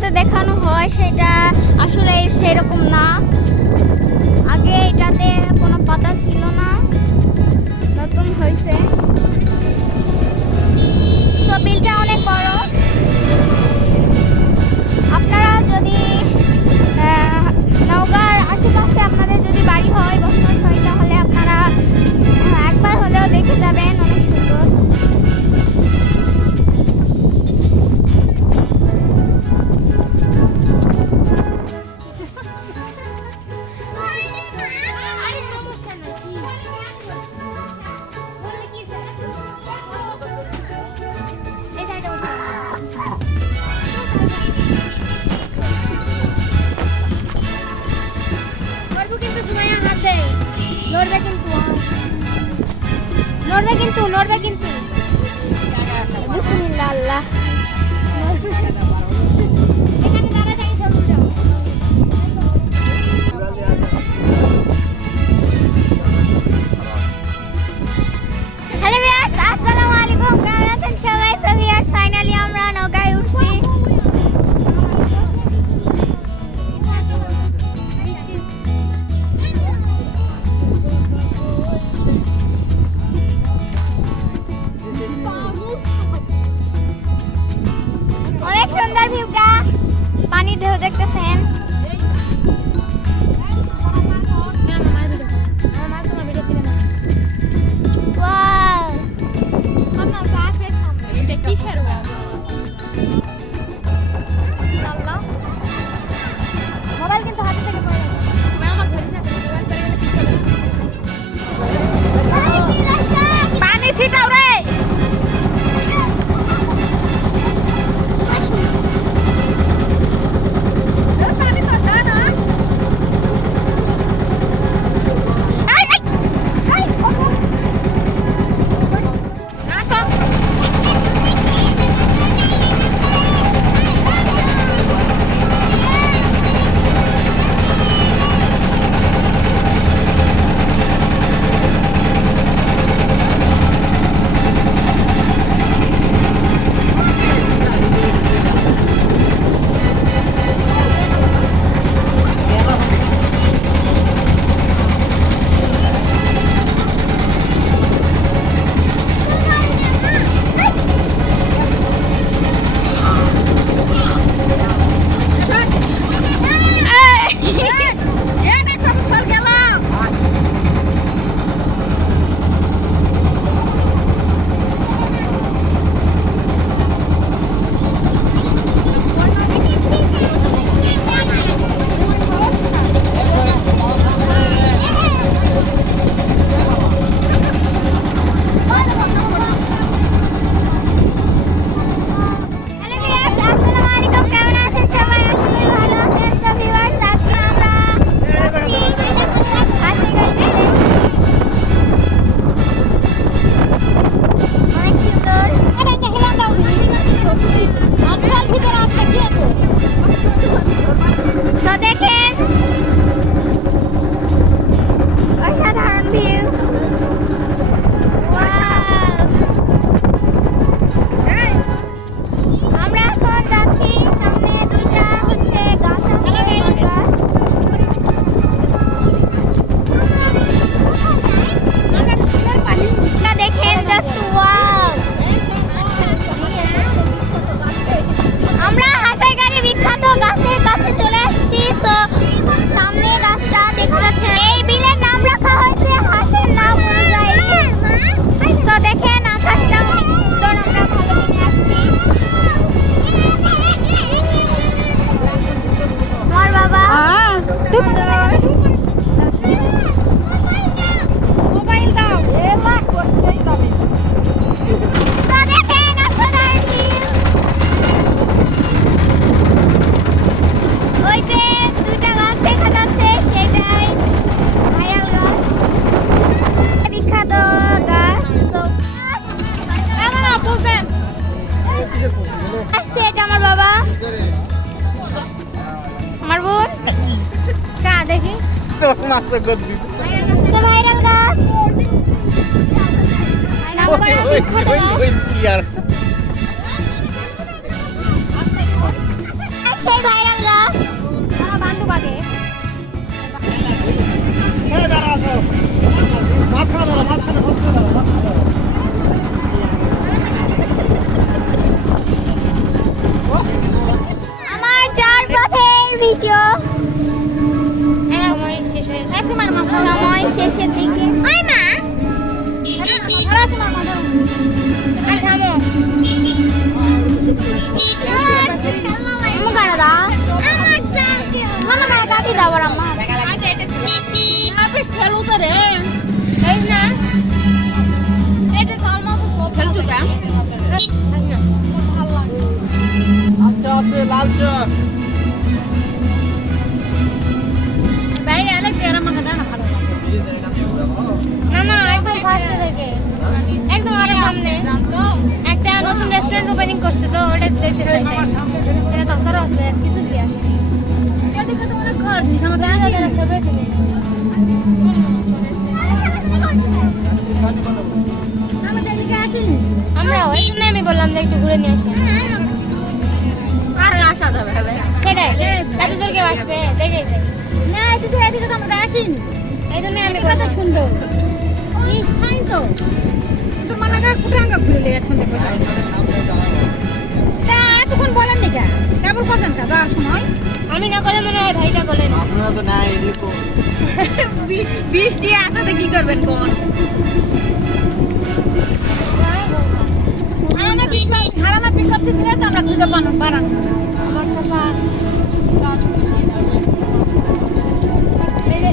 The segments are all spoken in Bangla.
যেটাতে দেখানো হয় সেটা আসলে সেরকম না। আগে এটাতে কোনো পাতা ছিল না, নতুন হয়েছে। তো বিলটা অনেক বড়। আপনারা যদি নওগাঁর আশেপাশে আপনাদের যদি বাড়ি হয়, বসবাস হয়, তাহলে আপনারা একবার হলেও দেখে যাবেন, অনেক সুন্দর। নড়বে কিন্তু বিসমিল্লাহ আল্লাহ। এখানে দাঁড়া যাই চলুন যাও। হ্যালো ভিউয়ার্স, আসসালামু আলাইকুম। কেমন আছেন সবাই? সো ভিউয়ার্স, ফাইনালি আমরা নওগাঁয় উঠছি। অনেক সুন্দর ভিউটা, পানির ঢেউ দেখতেছেন। মোবাইল কিন্তু হাতে থেকে পড়ে যাবে। পানি ছিটাও রে। ভাইরাল গাছ সেই ভাইরাল গাছ তারা বান্ধু বাগে আমার চারপাশের ভিডিও সময় শেষের দিকে আয় মা একদম আমার সামনে একটা নতুন রেস্টুরেন্ট ওপেনিং করছে তো ওটা দেখতে চাই এটা দরকার আছে কিছু দিয়ে আসে এদিকে তো অনেক ঘর দিস আমাদের সবে তুমি আমাদের এদিকে আসেনি আমরা ওই জন্য আমি বললাম যে একটু ঘুরে নিয়ে আসেন আর আসা যাবে সেটাই এত দূর কেউ আসবে দেখে না এদিকে তো আমরা আসিনি এই জন্য আমি কত সুন্দর ফাইন তো তোর মানাগা কুটাঙ্গা ঘুরে এখন দেখো তা এতক্ষণ বলেন নি কেন কেবল কথা যাওয়ার সময় আমি না করলে মনে হয় ভাইটা করলেন আপনারা তো না এরকম বৃষ্টি আসতে কি করবেন কোন হারানা পিক করতে দিলে তো আমরা খুঁজে পানো বাড়ান আমার তো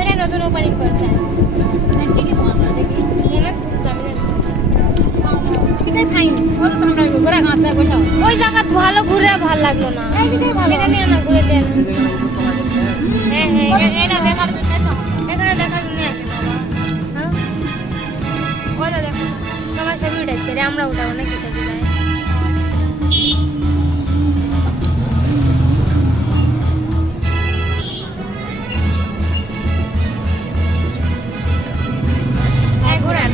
এটা নতুন ওপেনিং করছে ওই জায়গা ভালো ঘুরে ভালো লাগলো না এটা নিয়ে না ঘুরে দেন হ্যাঁ হ্যাঁ এটা দেখার জন্য এখানে দেখার জন্য আসে বাবা দেখো তোমার ছবি উঠাচ্ছে রে আমরা উঠাবো না কিছু ঘোরান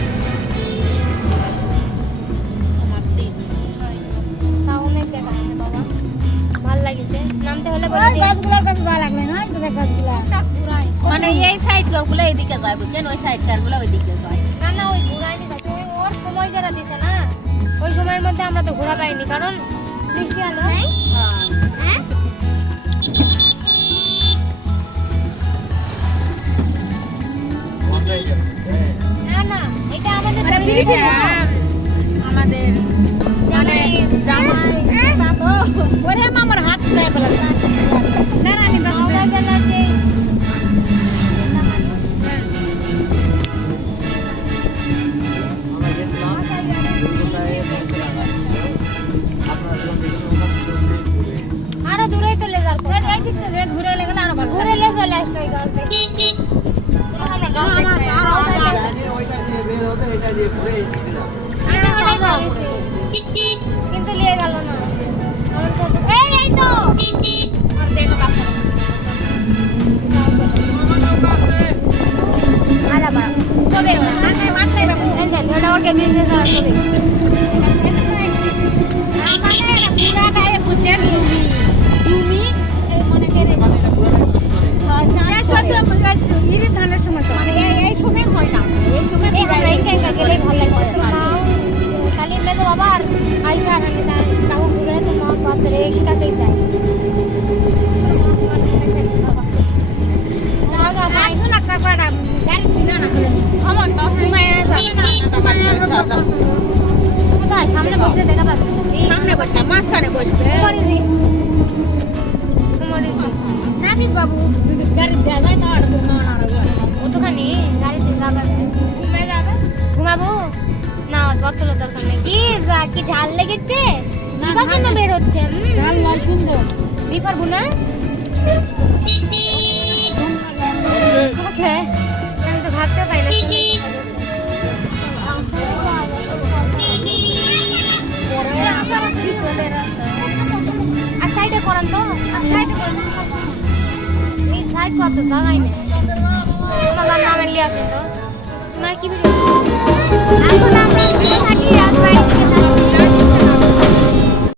মানে এই সাইড গুলো এদিকে যায় বুঝছেন ওই সাইড গুলো ওইদিকে যায় না না ওই ঘোরাইনি তুমি ওর সময় যারা দিছে না ওই সময়ের মধ্যে আমরা তো ঘোরা পাইনি কারণ বৃষ্টি হলো হ্যাঁ না না এটা আমাদের আমাদের জামাই বাবা ওরে আমার হাত ছুঁয়ে ফেলেছে দাঁড়া আমি বাবা গেলাম যে আরো দূরে চলে যার পর এই দিক থেকে ঘুরে গেলে আরো ভালো ঘুরে চলে আসতো এই গাছ থেকে আমরা গাছ আরো ওইটা দিয়ে বের হবে এটা দিয়ে ঘুরে এই দিকে যাও কিন্তু নিয়ে গেল না আমার সাথে এই তো আর দেখো বাবা আলা বাবা তবে না মানলে বাবু এন্ড ওটা ওর কে বিজনেস আর তবে আমাদের পুরাটা এ বুঝছেন তুমি এই মনে করে ইরি ধানের সময় মানে এই সময় হয় না এই সময় এই কেঙ্কা গেলে ভালো লাগে কালি মে তো আবার আইসা রাখি না তাও ঘুরে তো মন পাত্রে একটা দেই যায় দাদা আইছো না কাপাড়া গাড়ি দিনা না আমার তো সময় যাবে না কোথায় সামনে বসে দেখা পাবে সামনে বসে মাঝখানে বসবে নাবিদ বাবু গাড়ি দেয়া যায় না আর কতখানি গাড়িতে যাবে ঘুমাবো না বোতল দরকার নেই কি ঝাল লেগেছে জীবার জন্য বের হচ্ছে ঝাল লাল সুন্দর বিপার বুনা আচ্ছা আমি তো ভাবতে পাই না আর সাইডে করান তো এই সাইড কত জায়গায় নেই আমার নামে নিয়ে আসেন তো তোমার কি এখন আমরা থাকি রাজবাড়ি